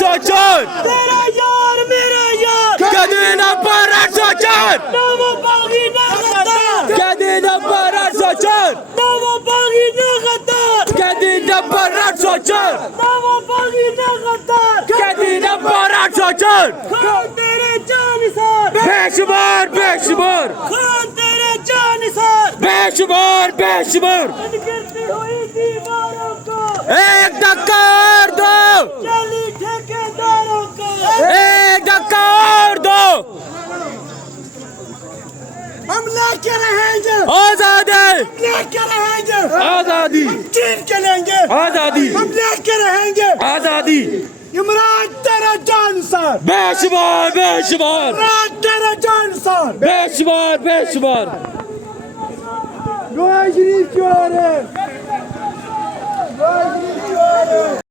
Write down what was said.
804 तेरा यार मेरा यार कैदी नंबर 804 नमो बागी ना गद्दार कैदी नंबर 804 नमो बागी ना गद्दार कैदी नंबर 804 नमो बागी ना गद्दार कैदी नंबर 804 खून तेरे जानिसार बेशुमार बेशुमार खून तेरे जानिसार बेशुमार बेशुमार गिरती हुई दीवारों को एक धक्का और दो चली ठेकेदारों को एक धक्का और दो हम लेके रहेंगे आजादी लेके रहेंगे आजादी हम छीन के लेंगे आजादी हम लेके रहेंगे आजादी इमरान तेरा जानिसार बेशुमार बेशुमार इमरान तेरा जानिसार बेशुमार बेशुमार गोया शरीफ क्यों आ रहे हैं